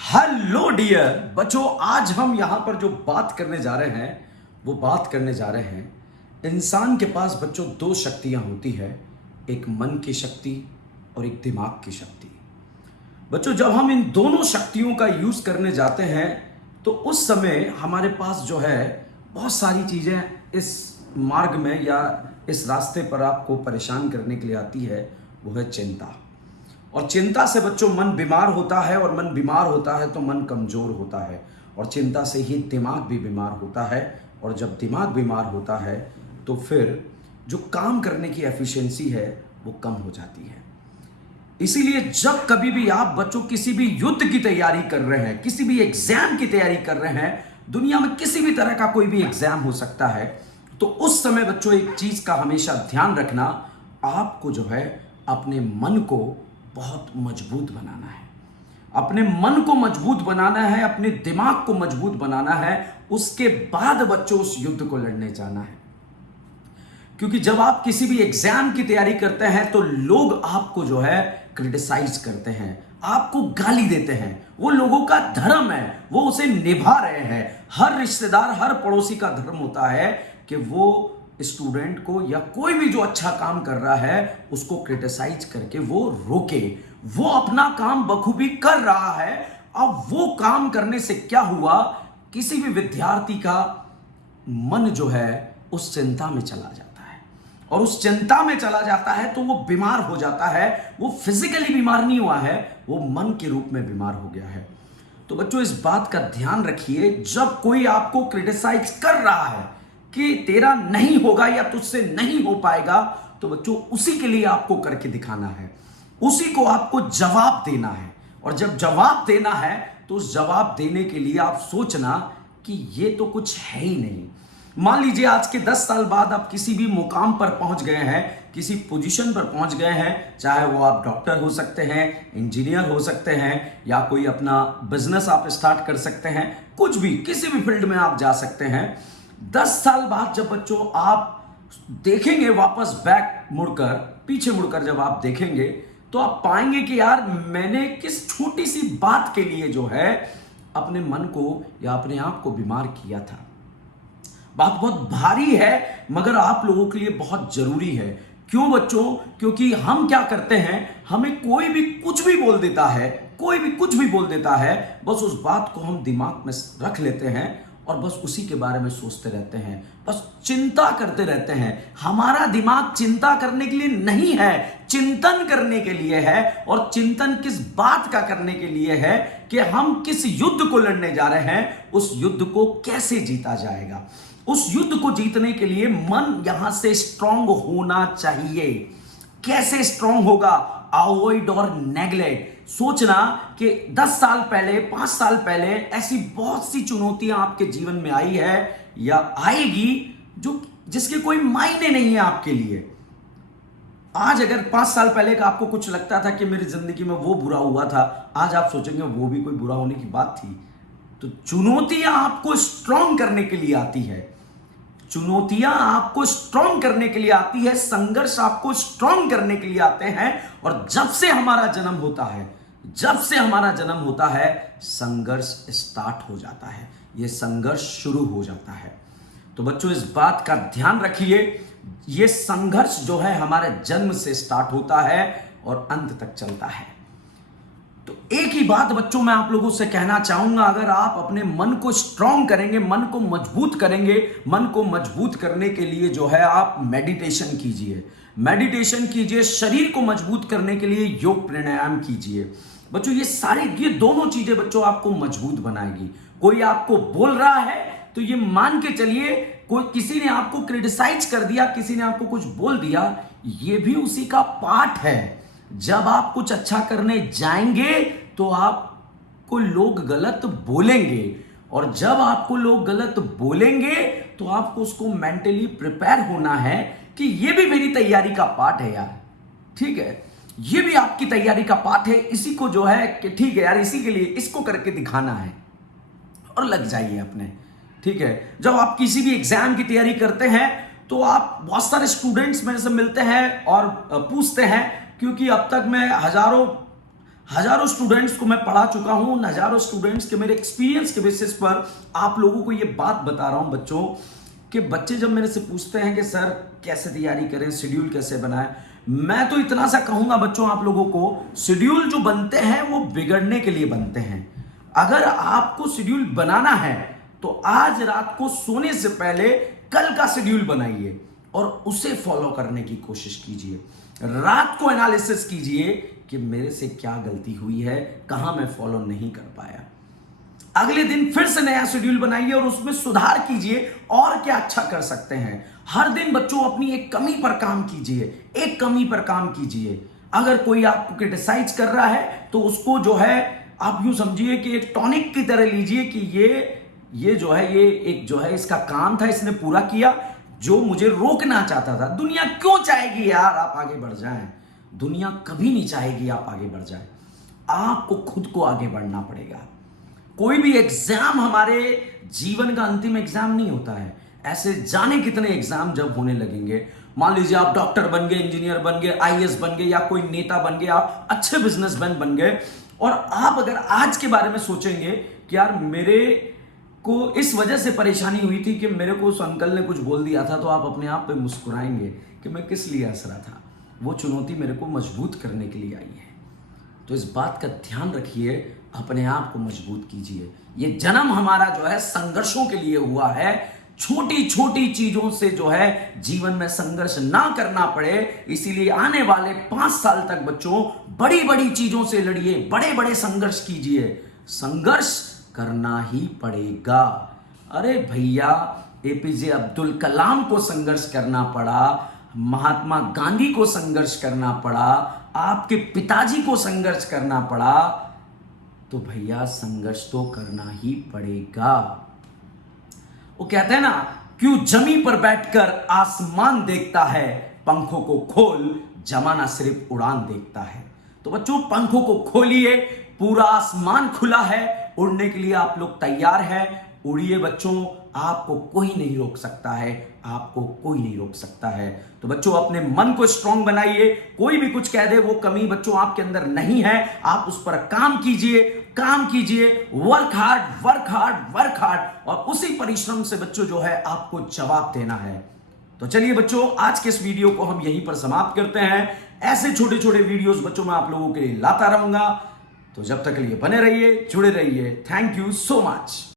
Hello dear बच्चों, आज हम यहां पर जो बात करने जा रहे हैं वो बात करने जा रहे हैं इंसान के पास बच्चों दो शक्तियां होती है, एक मन की शक्ति और एक दिमाग की शक्ति। बच्चों, जब हम इन दोनों शक्तियों का यूज करने जाते हैं तो उस समय हमारे पास जो है बहुत सारी चीजें इस मार्ग में या इस रास्ते पर आपको परेशान करने के लिए आती है। वो है चिंता। और चिंता से बच्चों मन बीमार होता है, और मन बीमार होता है तो मन कमजोर होता है, और चिंता से ही दिमाग भी बीमार होता है। और जब दिमाग बीमार होता है तो फिर जो काम करने की एफिशिएंसी है वो कम हो जाती है। इसीलिए जब कभी भी आप बच्चों किसी भी युद्ध की तैयारी कर रहे हैं, किसी भी एग्जाम की तैयारी कर रहे हैं, दुनिया में किसी भी तरह का कोई भी एग्जाम हो सकता है, तो उस समय बच्चों एक चीज का हमेशा ध्यान रखना, आपको जो है अपने मन को बहुत मजबूत बनाना है। अपने मन को मजबूत बनाना है, अपने दिमाग को मजबूत बनाना है। उसके बाद बच्चों उस युद्ध को लड़ने जाना है। क्योंकि जब आप किसी भी एग्जाम की तैयारी करते हैं तो लोग आपको जो है क्रिटिसाइज करते हैं, आपको गाली देते हैं। वो लोगों का धर्म है, वो उसे निभा रहे हैं। हर रिश्तेदार, हर पड़ोसी का धर्म होता है कि वो स्टूडेंट को या कोई भी जो अच्छा काम कर रहा है उसको क्रिटिसाइज करके वो रोके। वो अपना काम बखूबी कर रहा है। अब वो काम करने से क्या हुआ, किसी भी विद्यार्थी का मन जो है उस चिंता में चला जाता है, और उस चिंता में चला जाता है तो वो बीमार हो जाता है। वो फिजिकली बीमार नहीं हुआ है, वो मन के रूप में बीमार हो गया है। तो बच्चों इस बात का ध्यान रखिए, जब कोई आपको क्रिटिसाइज कर रहा है कि तेरा नहीं होगा या तुझसे नहीं हो पाएगा, तो बच्चों उसी के लिए आपको करके दिखाना है, उसी को आपको जवाब देना है। और जब जवाब देना है तो उस जवाब देने के लिए आप सोचना कि ये तो कुछ है ही नहीं। मान लीजिए आज के 10 साल बाद आप किसी भी मुकाम पर पहुंच गए हैं, किसी पोजीशन पर पहुंच गए हैं, चाहे वो आप डॉक्टर हो सकते हैं, इंजीनियर हो सकते हैं, या कोई अपना बिजनेस आप स्टार्ट कर सकते हैं, कुछ भी किसी भी फील्ड में आप जा सकते हैं। 10 साल बाद जब बच्चों आप देखेंगे वापस बैक मुड़कर, पीछे मुड़कर जब आप देखेंगे तो आप पाएंगे कि यार मैंने किस छोटी सी बात के लिए जो है अपने मन को या अपने आप को बीमार किया था। बात बहुत भारी है मगर आप लोगों के लिए बहुत जरूरी है। क्यों बच्चों? क्योंकि हम क्या करते हैं, हमें कोई भी कुछ भी बोल देता है, कोई भी कुछ भी बोल देता है, बस उस बात को हम दिमाग में रख लेते हैं और बस उसी के बारे में सोचते रहते हैं, बस चिंता करते रहते हैं। हमारा दिमाग चिंता करने के लिए नहीं है, चिंतन करने के लिए है। और चिंतन किस बात का करने के लिए है कि हम किस युद्ध को लड़ने जा रहे हैं, उस युद्ध को कैसे जीता जाएगा। उस युद्ध को जीतने के लिए मन यहां से स्ट्रांग होना चाहिए। कैसे स्ट्रांग होगा? अवॉइड और नेग्लेक्ट। सोचना कि 10 साल पहले, 5 साल पहले ऐसी बहुत सी चुनौतियां आपके जीवन में आई है या आएगी जिसके कोई मायने नहीं है आपके लिए। आज अगर 5 साल पहले का आपको कुछ लगता था कि मेरी जिंदगी में वो बुरा हुआ था, आज आप सोचेंगे वो भी कोई बुरा होने की बात थी। तो चुनौतियां आपको स्ट्रांग करने के लिए आती है, चुनौतियां आपको स्ट्रांग करने के लिए आती है, संघर्ष आपको स्ट्रांग करने के लिए आते हैं। और जब से हमारा जन्म होता है, जब से हमारा जन्म होता है, संघर्ष स्टार्ट हो जाता है, यह संघर्ष शुरू हो जाता है। तो बच्चों इस बात का ध्यान रखिए, यह संघर्ष जो है हमारे जन्म से स्टार्ट होता है और अंत तक चलता है। तो एक ही बात बच्चों मैं आप लोगों से कहना चाहूंगा, अगर आप अपने मन को स्ट्रांग करेंगे, मन को मजबूत करेंगे, मन को मजबूत करने के लिए जो है आप मेडिटेशन कीजिए, मेडिटेशन कीजिए। शरीर को मजबूत करने के लिए योग प्राणायाम कीजिए। बच्चों ये दोनों चीजें बच्चों आपको मजबूत बनाएगी। कोई आपको बोल रहा है तो ये मान के चलिए, कोई किसी ने आपको क्रिटिसाइज कर दिया, किसी ने आपको कुछ बोल दिया, ये भी उसी का पार्ट है। जब आप कुछ अच्छा करने जाएंगे तो आपको लोग गलत बोलेंगे, और जब आपको लोग गलत बोलेंगे तो आपको उसको मेंटली प्रिपेयर होना है कि ये भी मेरी तैयारी का पार्ट है यार, ठीक है, ये भी आपकी तैयारी का पार्ट है। इसी को जो है कि ठीक है यार, इसी के लिए इसको करके दिखाना है, और लग जाइए अपने, ठीक है। जब आप किसी भी एग्जाम की तैयारी करते हैं तो आप बहुत सारे स्टूडेंट्स मेरे से मिलते हैं और पूछते हैं, क्योंकि अब तक मैं हजारों स्टूडेंट्स को मैं पढ़ा चुका हूं, उन हजारों स्टूडेंट्स के मेरे एक्सपीरियंस के बेसिस पर आप लोगों को ये बात बता रहा हूं बच्चों, कि बच्चे जब मेरे से पूछते हैं कि सर कैसे तैयारी करें, शेड्यूल कैसे बनाएं, मैं तो इतना सा कहूंगा बच्चों आप लोगों को, शेड्यूल जो बनते हैं वो बिगड़ने के लिए बनते हैं। अगर आपको शेड्यूल बनाना है तो आज रात को सोने से पहले कल का शेड्यूल बनाइए और उसे फॉलो करने की कोशिश कीजिए। रात को एनालिसिस कीजिए कि मेरे से क्या गलती हुई है, कहां मैं फॉलो नहीं कर पाया। अगले दिन फिर से नया शेड्यूल बनाइए और उसमें सुधार कीजिए और क्या अच्छा कर सकते हैं। हर दिन बच्चों अपनी एक कमी पर काम कीजिए, एक कमी पर काम कीजिए। अगर कोई आपको क्रिटिसाइज कर रहा है तो उसको जो है आप यूं समझिए कि एक टॉनिक की तरह लीजिए कि ये जो है ये एक जो है इसका काम था, इसने पूरा किया जो मुझे रोकना चाहता था। दुनिया क्यों चाहेगी यार आप आगे बढ़ जाएं? दुनिया कभी नहीं चाहेगी आप आगे बढ़ जाएं। आपको खुद को आगे बढ़ना पड़ेगा। कोई भी एग्जाम हमारे जीवन का अंतिम एग्जाम नहीं होता है। ऐसे जाने कितने एग्जाम जब होने लगेंगे, मान लीजिए आप डॉक्टर बन गए, इंजीनियर बन गए, आईएएस बन गए या कोई नेता बन गए, आप अच्छे बिजनेसमैन बन गए, और आप अगर आज के बारे में सोचेंगे कि यार मेरे को इस वजह से परेशानी हुई थी कि मेरे को उस अंकल ने कुछ बोल दिया था, तो आप अपने आप पे मुस्कुराएंगे कि मैं किस लिए हंस रहा था, वो चुनौती मेरे को मजबूत करने के लिए आई है। तो इस बात का ध्यान रखिए, अपने आप को मजबूत कीजिए। ये जन्म हमारा जो है संघर्षों के लिए हुआ है। छोटी छोटी चीजों से जो है जीवन में संघर्ष ना करना पड़े, इसीलिए आने वाले 5 साल तक बच्चों बड़ी बड़ी चीजों से लड़िए, बड़े बड़े संघर्ष कीजिए। संघर्ष करना ही पड़ेगा। अरे भैया, एपीजे अब्दुल कलाम को संघर्ष करना पड़ा, महात्मा गांधी को संघर्ष करना पड़ा, आपके पिताजी को संघर्ष करना पड़ा, तो भैया संघर्ष तो करना ही पड़ेगा। वो कहते हैं ना, क्यों जमी पर बैठकर आसमान देखता है, पंखों को खोल जमाना सिर्फ उड़ान देखता है। तो बच्चों पंखों को खोलिए, पूरा आसमान खुला है, उड़ने के लिए आप लोग तैयार हैं। उड़िए बच्चों, आपको कोई नहीं रोक सकता है, आपको कोई नहीं रोक सकता है। तो बच्चों अपने मन को स्ट्रांग बनाइए। कोई भी कुछ कह दे वो कमी बच्चों आपके अंदर नहीं है, आप उस पर काम कीजिए, काम कीजिए, work hard work hard work hard, और उसी परिश्रम से बच्चों जो है आपको जवाब देना है। तो चलिए बच्चों, आज के इस वीडियो को हम यहीं पर समाप्त करते हैं। ऐसे छोटे छोटे वीडियोस बच्चों मैं आप लोगों के लिए लाता रहूंगा। तो जब तक के लिए बने रहिए, जुड़े रहिए। Thank you so much.